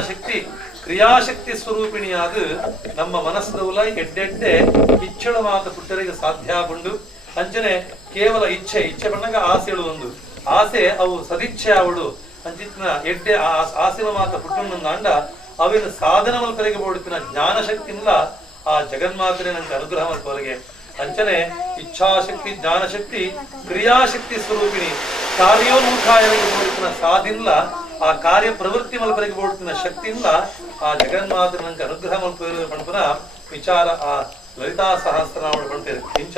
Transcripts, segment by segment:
ಶಕ್ತಿ ಕ್ರಿಯಾಶಕ್ತಿ ಸ್ವರೂಪಿಣಿಯಾದ ನಮ್ಮ ಮನಸ್ಸದವಲ ಎಡ್ಡೆಡ್ಡೆ ಇಚ್ಛೆಳು ಮಾತು ಪುಟ್ಟರಿಗೆ ಸಾಧ್ಯ ಬಂಡು ಅಂಚನೆ ಕೇವಲ ಇಚ್ಛೆ ಬಂದಾಗ ಆಸೆಗಳು ಒಂದು ಆಸೆ ಅವು ಸದಿಚ್ಛೆ ಅವಳು ಅಂಚಿನ ಎಡ್ಡೆ ಆಸೆನ ಮಾತ ಪುಟ್ಟನ್ನು ಅಂಡ ಅವಿನ ಸಾಧನ ಮಲ್ಪರಿಗೆ ಬೋಡುತ್ತಿನ ಜ್ಞಾನ ಶಕ್ತಿಯಿಂದ ಆ ಜಗನ್ಮಾತನೇ ನಂಗೆ ಅನುಗ್ರಹ ಮಲ್ಪವರಿಗೆ ಅಂಚನೆ ಇಚ್ಛಾಶಕ್ತಿ ಜ್ಞಾನಶಕ್ತಿ ಕ್ರಿಯಾಶಕ್ತಿ ಸ್ವರೂಪಿಣಿ ಕಾರ್ಯೋನ್ಮುಖಾಯರಿಗೆ ಬೋಡುತ್ತಿನ ಸಾಧಿಲ್ಲ ಆ ಕಾರ್ಯ ಪ್ರವೃತ್ತಿ ಮಲ್ಪರಿಗೆ ಬೋಡುತ್ತಿನ ಶಕ್ತಿಯಿಂದ ಆ ಜಗನ್ಮಾತನ ನಂಗೆ ಅನುಗ್ರಹ ಮಲ್ಪವರಿಗೆ ಪಂಪುನ ವಿಚಾರ ಆ ಲಲಿತಾ ಸಹಸ್ರನಾಮ ಪಂಪೇರು ಇಂಚ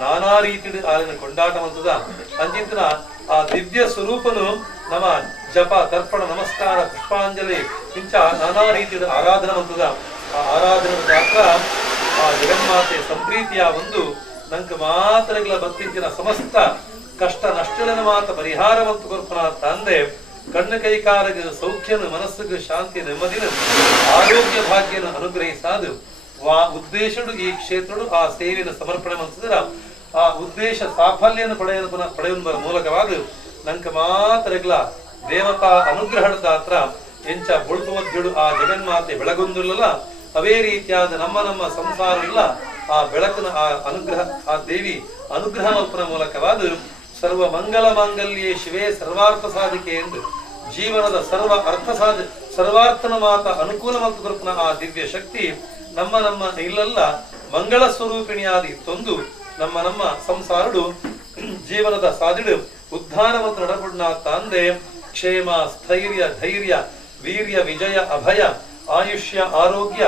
ನಾನಾ ರೀತಿ ಆಲಿನ ಕೊಂಡಾಟ ಮಲ್ತದ ಅಂಚಿನ ಆ ದಿವ್ಯ ಸ್ವರೂಪನು ನಮ್ಮ ಜಪ ತರ್ಪಣ ನಮಸ್ಕಾರ ಪುಷ್ಪಾಂಜಲಿ ಇಂಚ ನಾನಾ ರೀತಿಯ ಆರಾಧನೆ ಮಲ್ತದ ಆ ಆರಾಧನೆ ಮಾತ್ರ ಆ ಜಗನ್ಮಾತೆ ಸಂಪ್ರೀತಿಯ ಒಂದು ನಂಗೆ ಮಾತ್ರಗಳ ಭಕ್ತಿಂಚಿನ ಸಮಸ್ತ ಕಷ್ಟ ನಷ್ಟಗಳ ಮಾತ ಪರಿಹಾರವಂತು ಕೊರ್ಪನ ತಂದೆ ಕಣ್ಣು ಕೈಕಾರಗ ಸೌಖ್ಯನು ಮನಸ್ಸಿಗೆ ಶಾಂತಿ ನೆಮ್ಮದಿನ ಆರೋಗ್ಯ ಭಾಗ್ಯನ ಅನುಗ್ರಹಿಸಾದು ಉದ್ದೇಶಡು ಈ ಕ್ಷೇತ್ರಡು ಆ ಸೇವೆನ ಸಮರ್ಪಣೆ ಮಾಡಿಸಿದ್ರ ಆ ಉದ್ದೇಶ ಸಾಫಲ್ಯನ ಪಡೆಯುವ ಮೂಲಕವಾಗಿ ನಂಗೆ ಮಾತ್ರಗಳ ದೇವತಾ ಅನುಗ್ರಹದ ಹತ್ರ ಎಂಚ ಬುಳುಪುವದ್ಯಡು ಆ ಜಗನ್ಮಾತೆ ಬೆಳಗೊಂದಿಲ್ಲ ಅವೇ ರೀತಿಯಾದ ನಮ್ಮ ಸಂಸಾರ ಇಲ್ಲ ಆ ಬೆಳಕಿನ ಆ ಅನುಗ್ರಹ ಆ ದೇವಿ ಅನುಗ್ರಹ ಮಲ್ಪನ ಮೂಲಕವಾದ ಸರ್ವ ಮಂಗಲ ಮಾಂಗಲ್ಯೇ ಶಿವೇ ಸರ್ವಾರ್ಥ ಸಾಧಿಕೆ ಎಂದು ಜೀವನದ ಸರ್ವಾರ್ಥನ ಮಾತ ಅನುಕೂಲ ಮಲ್ಪನ ಆ ದಿವ್ಯ ಶಕ್ತಿ ನಮ್ಮ ಇಲ್ಲೆಲ್ಲ ಮಂಗಳ ಸ್ವರೂಪಿಣಿಯಾದಿ ತೊಂದು ನಮ್ಮ ಸಂಸಾರಡು ಜೀವನದ ಸಾಧಿಡು ಉದ್ಧಾರವಂತ ನಡಪುಡ್ನ ತಂದೆ ಕ್ಷೇಮ ಸ್ಥೈರ್ಯ ಧೈರ್ಯ ವೀರ್ಯ ವಿಜಯ ಅಭಯ ಆಯುಷ್ಯ ಆರೋಗ್ಯ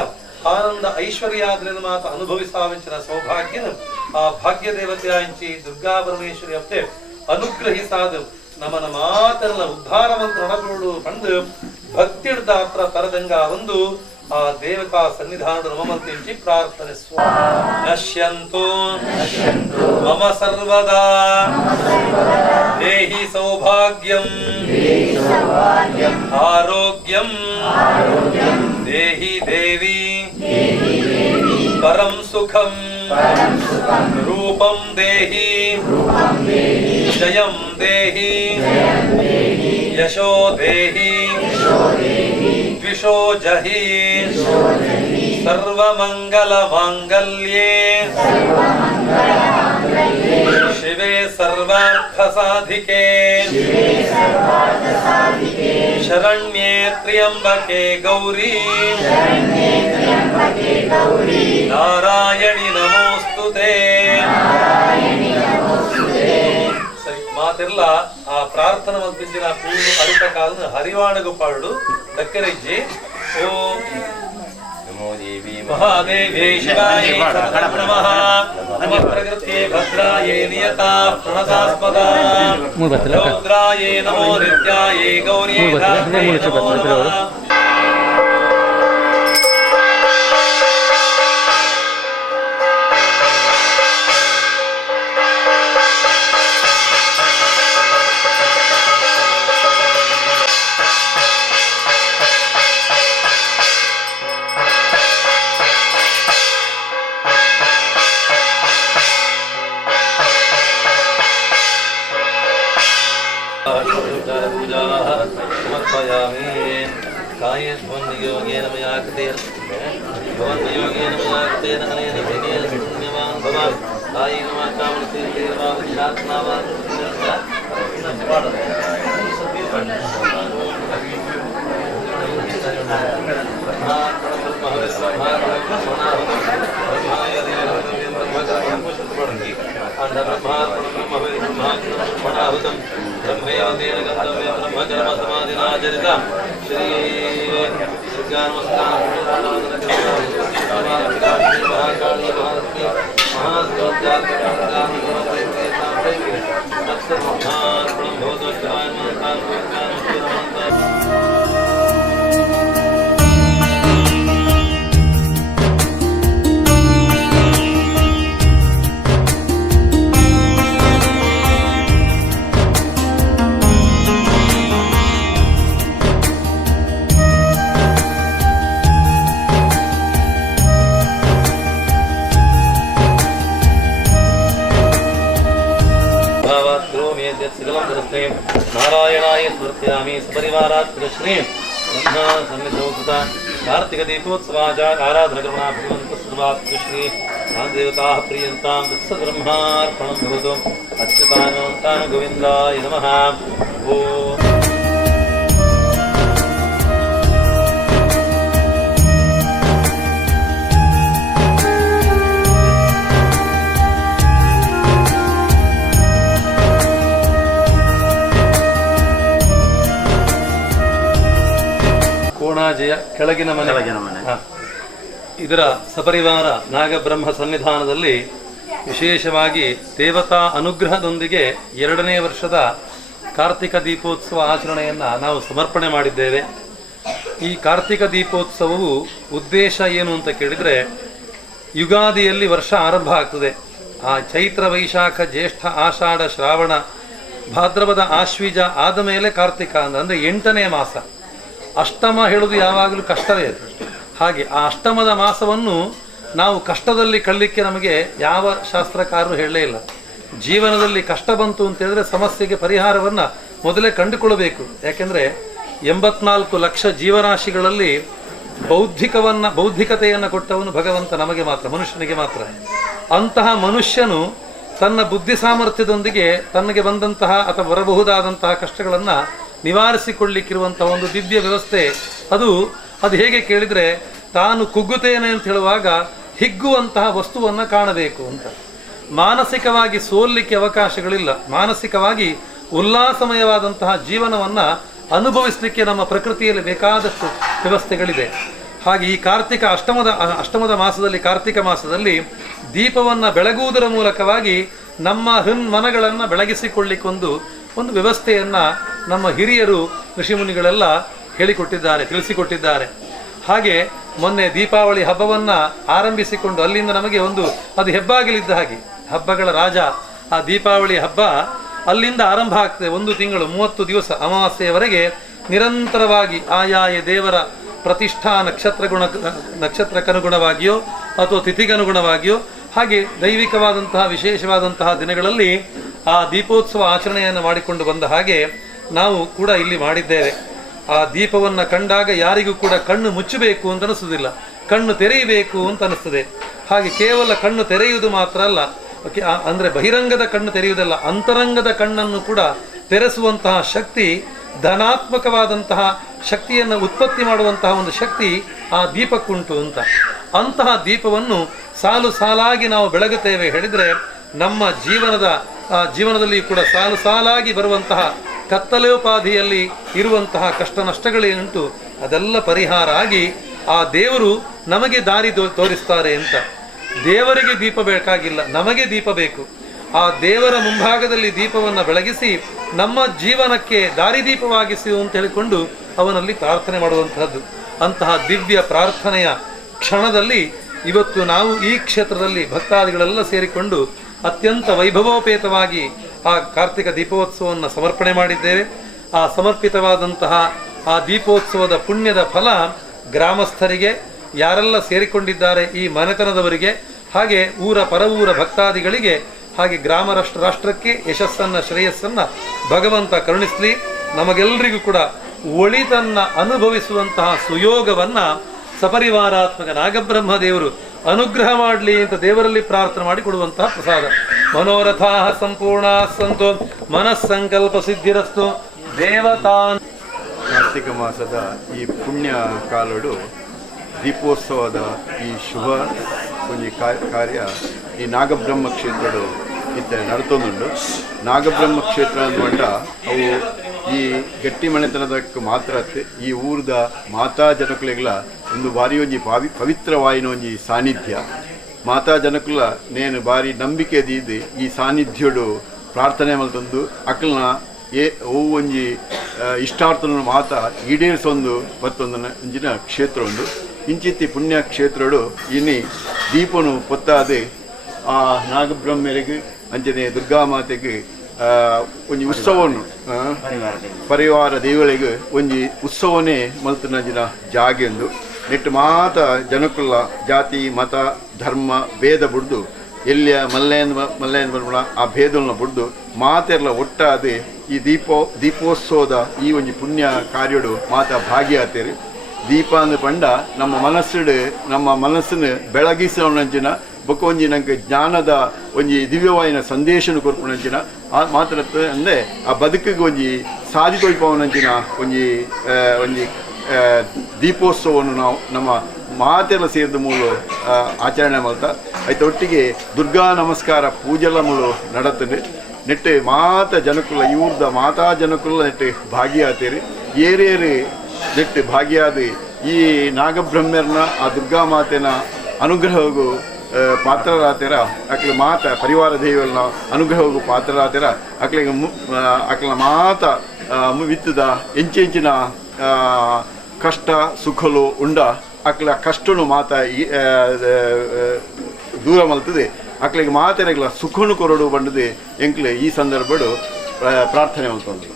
ಆನಂದ ಐಶ್ವರ್ಯಾದ್ರಿನ ಮಾತ ಅನುಭವಿಸಾವಂಚಿನ ಸೌಭಾಗ್ಯನ ಆ ಭಾಗ್ಯ ದೇವತೆಯಾಂಚಿ ದುರ್ಗಾ ಪರಮೇಶ್ವರಿ ಅಪ್ಪೆ ಅನುಗ್ರಹಿಸಾದು ನಮ್ಮನ ಮಾತಲ್ಲ ಉದ್ಧಾರವಂತ ನಡಪುಡು ಪಂದು ಭಕ್ತಿ ದಾತ್ರ ತರದಂಗ ಒಂದು ಆ ದೇವತಾ ಸನ್ನಿಧಾನದ ನಮಮಂತಿಂಚಿ ಪ್ರಾರ್ಥನೆ ನಶ್ಯಂತು ಮಮ ಸರ್ವದಾ ದೇಹಿ ಸೌಭಾಗ್ಯಂ ಆರೋಗ್ಯಂ ದೇಹಿ ದೇವಿ ಪರಂ ಸುಖಂ ರೂಪಂ ದೇಹಿ ಜಯಂ ದೇಹಿ ಯಶೋ ದೇಹಿ ದ್ವಿಷೋ ಜಹಿ ಸರ್ವಮಂಗಲ ಮಾಂಗಲ್ಯೇ ಶಿವೆ ಸರ್ವಾರ್ಥ ಸಾಧಿಕೆ ಶರಣ್ಯೇ ತ್ರ್ಯಂಬಕೆ ಗೌರಿ ನಾರಾಯಣಿ ನಮೋಸ್ತುತೆ. ಸರಿ ಮಾತಿರ್ಲ ಆ ಪ್ರಾರ್ಥನಾ ಮಲ್ಪಿಸಿನ ಪೂರ್ಣ ಅರಿತ ಕಾಲ ಹರಿವಾಣಗುಪಾಡು ದಕ್ಕರಿಜ್ಜಿ ಓಂ ಮಹಾದೇವ್ಯೈ ಶಿವಾಯ ನಮಃ ನಮಃ ಪ್ರಕೃತ್ಯೈ ಭದ್ರಾಯೈ ನಿಯತಾ ಪ್ರಣತಾಸ್ಪದಾ ರೌದ್ರಾಯೈ ನಮೋ ನಿತ್ಯಾಯೈ ಗೌರ್ಯೈ ಧಾತ್ರೈ ನಮೋ ನಮಃ. कायेन मया कृतेन अनेन विनेन पुण्यवान् भवान् कायेन ब्रह्मचर्मसमाधिनाचरितं श्री नारायणाय स्मृत्यामि सपरिवारात् श्री ಸನ್ನಿಧೌತ ಕಾರ್ತಿಕ ದೀಪೋತ್ಸವಾಚ ಆರಾಧನಕರ್ಮಣ ಭಗವಂತ ಸರ್ವಾತ್ಮಶ್ರೀ ದೇವತಾ ಪ್ರಿಯಂತಾಂ ತತ್ಸದ್ಬ್ರಹ್ಮಾರ್ಪಣಂ ಭವತು ಅಚ್ಯುತಾನಂತಾನ ಗೋವಿಂದಾಯ ನಮಃ. ಓಂ ಕೋಣಾಜೆಯ ಕೆಳಗಿನ ಮನೆ. ಇದರ ಸಪರಿವಾರ ನಾಗಬ್ರಹ್ಮ ಸನ್ನಿಧಾನದಲ್ಲಿ ವಿಶೇಷವಾಗಿ ದೇವತಾ ಅನುಗ್ರಹದೊಂದಿಗೆ 2ನೇ ವರ್ಷದ ಕಾರ್ತಿಕ ದೀಪೋತ್ಸವ ಆಚರಣೆಯನ್ನು ನಾವು ಸಮರ್ಪಣೆ ಮಾಡಿದ್ದೇವೆ. ಈ ಕಾರ್ತಿಕ ದೀಪೋತ್ಸವವು ಉದ್ದೇಶ ಏನು ಅಂತ ಕೇಳಿದರೆ, ಯುಗಾದಿಯಲ್ಲಿ ವರ್ಷ ಆರಂಭ ಆಗ್ತದೆ. ಆ ಚೈತ್ರ ವೈಶಾಖ ಜ್ಯೇಷ್ಠ ಆಷಾಢ ಶ್ರಾವಣ ಭಾದ್ರಪದ ಆಶ್ವೀಜ ಆದ ಮೇಲೆ ಕಾರ್ತಿಕ ಅಂದರೆ 8ನೇ ಮಾಸ. ಅಷ್ಟಮ ಹೇಳುವುದು ಯಾವಾಗಲೂ ಕಷ್ಟವೇ ಅದು. ಹಾಗೆ ಆ ಅಷ್ಟಮದ ಮಾಸವನ್ನು ನಾವು ಕಷ್ಟದಲ್ಲಿ ಕಳಲಿಕ್ಕೆ ನಮಗೆ ಯಾವ ಶಾಸ್ತ್ರಕಾರರು ಹೇಳಲೇ ಇಲ್ಲ. ಜೀವನದಲ್ಲಿ ಕಷ್ಟ ಬಂತು ಅಂತ ಹೇಳಿದ್ರೆ ಸಮಸ್ಯೆಗೆ ಪರಿಹಾರವನ್ನು ಮೊದಲೇ ಕಂಡುಕೊಳ್ಳಬೇಕು. ಯಾಕೆಂದರೆ 84 ಲಕ್ಷ ಜೀವರಾಶಿಗಳಲ್ಲಿ ಬೌದ್ಧಿಕತೆಯನ್ನು ಕೊಟ್ಟವನು ಭಗವಂತ ನಮಗೆ ಮಾತ್ರ, ಮನುಷ್ಯನಿಗೆ ಮಾತ್ರ. ಅಂತಹ ಮನುಷ್ಯನು ತನ್ನ ಬುದ್ಧಿ ಸಾಮರ್ಥ್ಯದೊಂದಿಗೆ ತನಗೆ ಬಂದಂತಹ ಅಥವಾ ಬರಬಹುದಾದಂತಹ ಕಷ್ಟಗಳನ್ನು ನಿವಾರಿಸಿಕೊಳ್ಳಿಕ್ಕಿರುವಂತಹ ಒಂದು ದಿವ್ಯ ವ್ಯವಸ್ಥೆ ಅದು ಹೇಗೆ ಕೇಳಿದರೆ, ತಾನು ಕುಗ್ಗುತ್ತೇನೆ ಅಂತ ಹೇಳುವಾಗ ಹಿಗ್ಗುವಂತಹ ವಸ್ತುವನ್ನು ಕಾಣಬೇಕು ಅಂತ. ಮಾನಸಿಕವಾಗಿ ಸೋಲಿಕ್ಕೆ ಅವಕಾಶಗಳಿಲ್ಲ. ಮಾನಸಿಕವಾಗಿ ಉಲ್ಲಾಸಮಯವಾದಂತಹ ಜೀವನವನ್ನು ಅನುಭವಿಸಲಿಕ್ಕೆ ನಮ್ಮ ಪ್ರಕೃತಿಯಲ್ಲಿ ಬೇಕಾದಷ್ಟು ವ್ಯವಸ್ಥೆಗಳಿದೆ. ಹಾಗೆ ಈ ಕಾರ್ತಿಕ ಅಷ್ಟಮದ ಮಾಸದಲ್ಲಿ, ಕಾರ್ತಿಕ ಮಾಸದಲ್ಲಿ ದೀಪವನ್ನು ಬೆಳಗುವುದರ ಮೂಲಕವಾಗಿ ನಮ್ಮ ಮನಗಳನ್ನು ಬೆಳಗಿಸಿಕೊಳ್ಳಿಕ್ಕೊಂದು ವ್ಯವಸ್ಥೆಯನ್ನು ನಮ್ಮ ಹಿರಿಯರು ಋಷಿಮುನಿಗಳೆಲ್ಲ ಹೇಳಿಕೊಟ್ಟಿದ್ದಾರೆ, ತಿಳಿಸಿಕೊಟ್ಟಿದ್ದಾರೆ. ಹಾಗೆ ಮೊನ್ನೆ ದೀಪಾವಳಿ ಹಬ್ಬವನ್ನು ಆರಂಭಿಸಿಕೊಂಡು ಅಲ್ಲಿಂದ ನಮಗೆ ಅದು ಹೆಬ್ಬಾಗಿಲಿದ್ದ ಹಾಗೆ, ಹಬ್ಬಗಳ ರಾಜ ಆ ದೀಪಾವಳಿ ಹಬ್ಬ ಅಲ್ಲಿಂದ ಆರಂಭ ಆಗ್ತದೆ. 1 ತಿಂಗಳು 30 ದಿವಸ ಅಮಾವಾಸ್ಯೆಯವರೆಗೆ ನಿರಂತರವಾಗಿ ಆಯಾಯ ದೇವರ ಪ್ರತಿಷ್ಠಾ ನಕ್ಷತ್ರಕ್ಕನುಗುಣವಾಗಿಯೋ ಅಥವಾ ತಿಥಿಗನುಗುಣವಾಗಿಯೋ ಹಾಗೆ ದೈವಿಕವಾದಂತಹ ವಿಶೇಷವಾದಂತಹ ದಿನಗಳಲ್ಲಿ ಆ ದೀಪೋತ್ಸವ ಆಚರಣೆಯನ್ನು ಮಾಡಿಕೊಂಡು ಬಂದ ಹಾಗೆ ನಾವು ಕೂಡ ಇಲ್ಲಿ ಮಾಡಿದ್ದೇವೆ. ಆ ದೀಪವನ್ನು ಕಂಡಾಗ ಯಾರಿಗೂ ಕೂಡ ಕಣ್ಣು ಮುಚ್ಚಬೇಕು ಅಂತ ಅನಿಸುವುದಿಲ್ಲ, ಕಣ್ಣು ತೆರೆಯಬೇಕು ಅಂತ ಅನಿಸ್ತದೆ. ಹಾಗೆ ಕೇವಲ ಕಣ್ಣು ತೆರೆಯುವುದು ಮಾತ್ರ ಅಲ್ಲ, ಅಂದರೆ ಬಹಿರಂಗದ ಕಣ್ಣು ತೆರೆಯುವುದಲ್ಲ, ಅಂತರಂಗದ ಕಣ್ಣನ್ನು ಕೂಡ ತೆರೆಸುವಂತಹ ಶಕ್ತಿ, ಧನಾತ್ಮಕವಾದಂತಹ ಶಕ್ತಿಯನ್ನು ಉತ್ಪತ್ತಿ ಮಾಡುವಂತಹ ಒಂದು ಶಕ್ತಿ ಆ ದೀಪಕ್ಕುಂಟು ಅಂತ. ಅಂತಹ ದೀಪವನ್ನು ಸಾಲು ಸಾಲಾಗಿ ನಾವು ಬೆಳಗುತ್ತೇವೆ ಹೇಳಿದರೆ, ನಮ್ಮ ಜೀವನದಲ್ಲಿ ಕೂಡ ಸಾಲು ಸಾಲಾಗಿ ಬರುವಂತಹ ಕತ್ತಲೆಯೋಪಾಧಿಯಲ್ಲಿ ಇರುವಂತಹ ಕಷ್ಟ ನಷ್ಟಗಳೇನುಂಟು ಅದೆಲ್ಲ ಪರಿಹಾರ ಆಗಿ ಆ ದೇವರು ನಮಗೆ ದಾರಿ ತೋರಿಸ್ತಾರೆ ಅಂತ. ದೇವರಿಗೆ ದೀಪ ಬೇಕಾಗಿಲ್ಲ, ನಮಗೆ ದೀಪ ಬೇಕು. ಆ ದೇವರ ಮುಂಭಾಗದಲ್ಲಿ ದೀಪವನ್ನು ಬೆಳಗಿಸಿ ನಮ್ಮ ಜೀವನಕ್ಕೆ ದಾರಿದೀಪವಾಗಿಸಿ ಅಂತ ಹೇಳಿಕೊಂಡು ಅವನಲ್ಲಿ ಪ್ರಾರ್ಥನೆ ಮಾಡುವಂತಹದ್ದು. ಅಂತಹ ದಿವ್ಯ ಪ್ರಾರ್ಥನೆಯ ಕ್ಷಣದಲ್ಲಿ ಇವತ್ತು ನಾವು ಈ ಕ್ಷೇತ್ರದಲ್ಲಿ ಭಕ್ತಾದಿಗಳೆಲ್ಲ ಸೇರಿಕೊಂಡು ಅತ್ಯಂತ ವೈಭವೋಪೇತವಾಗಿ ಆ ಕಾರ್ತಿಕ ದೀಪೋತ್ಸವವನ್ನು ಸಮರ್ಪಣೆ ಮಾಡಿದ್ದೇವೆ. ಆ ಸಮರ್ಪಿತವಾದಂತಹ ಆ ದೀಪೋತ್ಸವದ ಪುಣ್ಯದ ಫಲ ಗ್ರಾಮಸ್ಥರಿಗೆ, ಯಾರೆಲ್ಲ ಸೇರಿಕೊಂಡಿದ್ದಾರೆ ಈ ಮನೆತನದವರಿಗೆ, ಹಾಗೆ ಪರವೂರ ಭಕ್ತಾದಿಗಳಿಗೆ, ಹಾಗೆ ಗ್ರಾಮ ರಾಷ್ಟ್ರಕ್ಕೆ ಯಶಸ್ಸನ್ನು ಶ್ರೇಯಸ್ಸನ್ನು ಭಗವಂತ ಕರುಣಿಸಲಿ. ನಮಗೆಲ್ಲರಿಗೂ ಕೂಡ ಒಳಿತನ್ನು ಅನುಭವಿಸುವಂತಹ ಸುಯೋಗವನ್ನು ಸಪರಿವಾರಾತ್ಮಕ ನಾಗಬ್ರಹ್ಮ ದೇವರು ಅನುಗ್ರಹ ಮಾಡಲಿ ಅಂತ ದೇವರಲ್ಲಿ ಪ್ರಾರ್ಥನೆ ಮಾಡಿ ಕೊಡುವಂತಹ ಪ್ರಸಾದ. ಮನೋರಥಾ ಸಂಪೂರ್ಣ ಸಂತು ಮನಸ್ಸಂಕಲ್ಪ ಸಿದ್ಧಿರಸ್ತು ದೇವತಾನ್. ಕಾರ್ತಿಕ ಮಾಸದ ಈ ಪುಣ್ಯ ಕಾಲಡು ದೀಪೋತ್ಸವದ ಈ ಶುಭ ಒಂದು ಕಾರ್ಯ ಈ ನಾಗಬ್ರಹ್ಮ ಕ್ಷೇತ್ರ ಇತ್ತೆ ನಡ್ತೊಂದುಂಡು. ನಾಗಬ್ರಹ್ಮ ಕ್ಷೇತ್ರ ಅಂದ್ಕೊಂಡ ಅವು ಈ ಗಟ್ಟಿ ಮನೆತನದಕ್ಕೆ ಮಾತ್ರ ಈ ಊರದ ಮಾತಾ ಜನಕುಲೆಗಳ ಒಂದು ಬಾರಿ ಒಂಜಿ ಪವಿತ್ರವಾಯಿನ ಒಂಜಿ ಸಾನ್ನಿಧ್ಯ. ಮಾತಾ ಜನಕುಲ ನೇನು ಬಾರಿ ನಂಬಿಕೆ ದೀದಿ ಈ ಸಾನ್ನಿಧ್ಯೋಡು ಪ್ರಾರ್ಥನೆ ಮಲ್ತೊಂದು ಅಕ್ಕಲ್ನ ಒಂಜಿ ಇಷ್ಟಾರ್ಥನ ಮಾತ ಈಡೇರಿಸೊಂದು ಮತ್ತೊಂದು ಇಂಚಿನ ಕ್ಷೇತ್ರ ಉಂಡು. ಇಂಚಿತ್ತಿ ಪುಣ್ಯ ಕ್ಷೇತ್ರಡು ಇನ್ನಿ ದೀಪನು ಪೊತ್ತಾದೆ ಆ ನಾಗಬ್ರಹ್ಮರಿಗೆ ಅಂಚನೆ ದುರ್ಗಾಮಾತೆಗೆ ಒಂಜಿ ಉತ್ಸವವನ್ನು ಪರಿವಾರ ದೇವಳಿಗೆ ಒಂಜಿ ಉತ್ಸವನೇ ಮಲ್ತನಂಚಿನ ಜಾಗೆಂದು ನೆಟ್ಟು ಮಾತ ಜನಕುಲ್ಲ ಜಾತಿ ಮತ ಧರ್ಮ ಭೇದ ಬಿಡ್ದು ಎಲ್ಲಿಯ ಮಲ್ಲೆಯಿಂದ ಬರ್ಬೋಣ ಆ ಭೇದಗಳನ್ನ ಬಿಡ್ದು ಮಾತೆಲ್ಲ ಒಟ್ಟಾದ ಈ ದೀಪೋತ್ಸವದ ಈ ಒಂದು ಪುಣ್ಯ ಕಾರ್ಯಡು ಮಾತ ಭಾಗಿಯಾತೇರಿ. ದೀಪ ಅಂದು ಪಂಡ ನಮ್ಮ ಮನಸ್ಸನ್ನು ಬೆಳಗಿಸೋಣಂಚಿನ ಬೊಕೊಂಜಿ ನಂಗೆ ಜ್ಞಾನದ ಒಂಜಿ ದಿವ್ಯವಾಯಿನ ಸಂದೇಶನ ಕೊರ್ಪುಣಂಚಿನ ಆ ಮಾತ್ರ ಅಂದರೆ ಆ ಬದುಕಿಗೆ ಒಂಜಿ ಸಾಧಿತೋಯ್ಪವನಂಚಿನ ಒಂಜಿ ದೀಪೋತ್ಸವವನ್ನು ನಾವು ನಮ್ಮ ಮಾತೆಲ್ಲ ಸೇರಿದ ಮೂಲು ಆಚರಣೆ ಮಾಡ್ತಾ ಒಟ್ಟಿಗೆ ದುರ್ಗಾ ನಮಸ್ಕಾರ ಪೂಜೆಲ್ಲ ಮೂಲು ನಡತ್ತದೆ. ನೆಟ್ಟು ಮಾತಾ ಜನಕುಲ ಇವ್ರದ ಮಾತಾ ಜನಕುಲ ನೆಟ್ಟು ಭಾಗಿಯಾತೇರಿ. ಏರೇರಿ ನೆಟ್ಟು ಭಾಗಿಯಾದ ಈ ನಾಗಬ್ರಹ್ಮರ್ನ ಆ ದುರ್ಗಾ ಮಾತೆನ ಅನುಗ್ರಹಗೂ ಪಾತ್ರರಾತೆರ ಅಕ್ಲ ಮಾತ ಪರಿವಾರ ದೇವನ ಅನುಗ್ರಹಗೂ ಪಾತ್ರರಾತೆರ ಅಕ್ಲ ಮಾತ ವಿತ್ತದ ಎಂಚಿನ ಕಷ್ಟ ಸುಖಲು ಉಂಡ ಅಕ್ಲ ಕಷ್ಟನು ಮಾತ ದೂರ ಮಲ್ತದೆ. ಅಕ್ಲಿಗೆ ಮಾತೆರೆಗ್ಲ ಸುಖನು ಕೊರಡು ಬಂಡದೆ ಎಂಕ್ಲೆ ಈ ಸಂದರ್ಭಡು ಪ್ರಾರ್ಥನೆ ಮಾಡ್ಕೊಂಡು.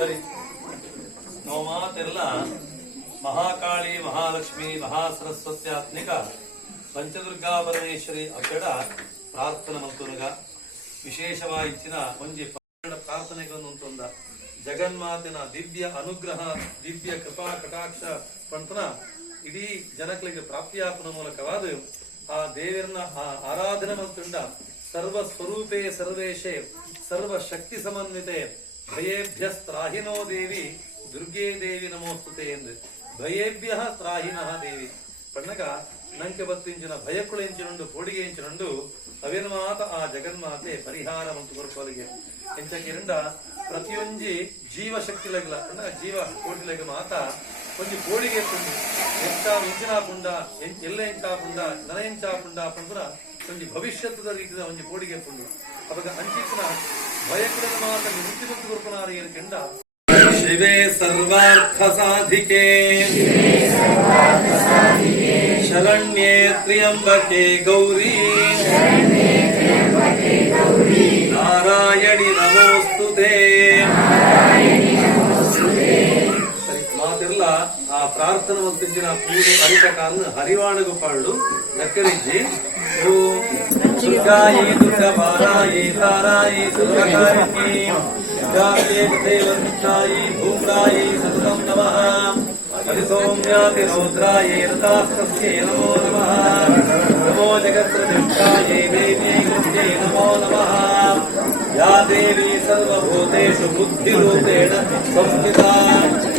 ಸರಿ ನಾವು ಮಾತೆಲ್ಲ ಮಹಾಕಾಳಿ ಮಹಾಲಕ್ಷ್ಮಿ ಮಹಾಸರಸ್ವತ್ಯಾತ್ಮಿಕ ಪಂಚದುರ್ಗಾ ಪರಮೇಶ್ವರಿ ಅಕ್ಕಡ ಪ್ರಾರ್ಥನೆ ಮಂತುನಗ ವಿಶೇಷವಾಗಿ ಇಚ್ಚಿನ ಒಂಜಿ ಪ್ರಾರ್ಥನೆಗಳನ್ನು ತಂದ ಜಗನ್ಮಾತಿನ ದಿವ್ಯ ಅನುಗ್ರಹ ದಿವ್ಯ ಕೃಪಾ ಕಟಾಕ್ಷ ಪಂತನ ಇಡೀ ಜನಗಳಿಗೆ ಪ್ರಾಪ್ತಿಯಾಪನ ಮೂಲಕವಾದ ಆ ದೇವರನ್ನ ಆರಾಧನೆ ಮಂತುಂಡ ಸರ್ವ ಸ್ವರೂಪೇ ಸರ್ವೇಶೇ ಸರ್ವ ಶಕ್ತಿ ಸಮನ್ವಿತೆ ಭಯೇಭ್ಯ ತ್ರಾಹಿನೋ ದೇವಿ ದುರ್ಗೇ ದೇವಿ ನಮೋಸ್ತುತೆ ಎಂದು ಭಯೇಭ್ಯ ತ್ರಾಹಿನಃ ದೇವಿ ಪಣ್ಣಗ ನಂಗೆ ಬತ್ತಿಂಚಿನ ಭಯಕ್ಕುಳೆಂಚಿನುಂಡು ಕೋಡಿಗೆ ಎಂಚಿನುಂಡು ಅವೇನು ಮಾತ ಆ ಜಗನ್ಮಾತೆ ಪರಿಹಾರ ಮಂತು ಕೊರಕೋಲಿಗೆ ಎಂಚಕ್ಕಿರಂಡ ಪ್ರತಿಯೊಂಜಿ ಜೀವಶಕ್ತಿಲಗಲ ಪಣ್ಣಗ ಜೀವ ಕೋಟಿಲಗ ಮಾತ ಒಂಜಿ ಕೋಡಿಗೆ ಪುಂಡು ಎಂಚಾ ಇಂಚಿನ ಪುಂಡ ಎಲ್ಲ ಎಂಚಾ ಪುಂಡ ನನ ಎಂಚಾ ಪುಂಡ ಪಂಪುನ ಒಂಜಿ ಭವಿಷ್ಯದ ರೀತಿಯ ಒಂಜಿ ಕೋಡಿಗೆ ಪುಂಡು ಅವಾಗ ಅಂಚಿನ ಭಯಕ್ಕುಳನ ಮಾತ ನಿವೃತ್ತಿ ಮಂತು ಕೊರಕನಾರಿ ಎಂದ ಶಿವೇ ಸರ್ವಾರ್ಥ ಸಾಧಿಕೆ ಶರಣ್ಯೇ ತ್ರ್ಯಂಬಕೆ ಗೌರಿ ನಾರಾಯಣಿ ನಮೋಸ್ತುತೆ. ಸರಿ ಮಾತೆಲ್ಲ ಆ ಪ್ರಾರ್ಥನೆ ಮಂತಿನ ಪೂರು ಅರಿತ ಕಾಲ ಹರಿವಾಣಗು ಪಾಳು ನಕ್ಕರಿಜ್ಜಿ ದುರ್ಗಾಯಿ ದುರ್ಗಪಾರಾಯಿ ತಾರಾಯಿ ಸುರಕಾರಿಣಿ ದೇವೃಕ್ಷಾಯಿ ಭೂಮ್ರಾಯಿ ಸತತಂ ನಮಃ ಹರಿಸೌಮ್ಯಾತಿ ರೌದ್ರಾಯೇ ರಥಾಸ್ತಸ್ಯೈ ನಮೋ ನಮಃ ನಮೋ ಜಗತ್ಪ್ರತಿಷ್ಠಾಯೈ ದೇವ್ಯೈ ಕೃತ್ಯೈ ನಮೋ ನಮಃ ಯಾ ದೇವಿ ಸರ್ವಭೂತೇಷು ಬುದ್ಧಿರೂಪೇಣ ಸಂಸ್ಥಿತಾ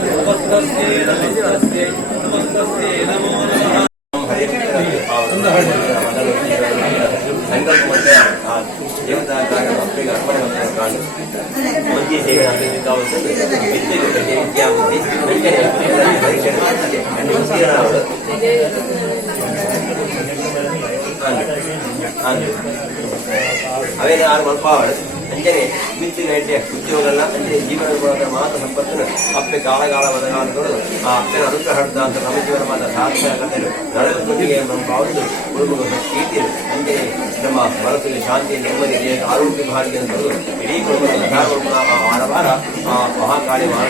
ನಮಸ್ತಸ್ಯೈ ನಮಸ್ತಸ್ಯೈ ನಮಸ್ತಸ್ಯೈ ನಮೋ ನಮಃ. ಸಂಕಲ್ಪ ಮತ್ತೆ ಆ ದೇವತಾ ಮಕ್ಕಳಿಗೆ ಅರ್ಪಣೆ ಕಾಣು ಮಂದಿ ಸೇವೆ ವಿದ್ಯೆ ವಿದ್ಯಾಬುದ್ಧಿ ಪರೀಕ್ಷೆ ಅವೇನೇ ಆರು ಸ್ವಲ್ಪ ಅಂಜನೆ ಮಿತ್ತಿ ಗಂಟೆ ಉದ್ಯೋಗಲ್ಲ ಅಂದ್ರೆ ಜೀವನ ಮಾತ್ರ ಸಂಪತ್ತನ್ನು ಅಪ್ಪೆ ಕಾಲಗಾಲ ಬದಲಾದಗಳು ಆ ಅಪ್ಪನ ಅನುಗ್ರಹ ಅಂತ ನಮ್ಮ ಜೀವನವಾದ ಸಾಧನೆ ಕಥೆಗಳು ನಡವಳಿಕೆಗೆ ನಮ್ಮ ಪಾವತು ಕುಟುಂಬ ಕೀರ್ತಿ ಅಂಜನೆ ನಮ್ಮ ಮನಸ್ಸಿಗೆ ಶಾಂತಿ ನೆಮ್ಮದಿ ಆರೋಗ್ಯ ಭಾಗ್ಯ ಅಂತ ಇಡೀ ಕುಟುಂಬದ ವಾರ ವಾರ ಆ ಮಹಾಕಾಳಿ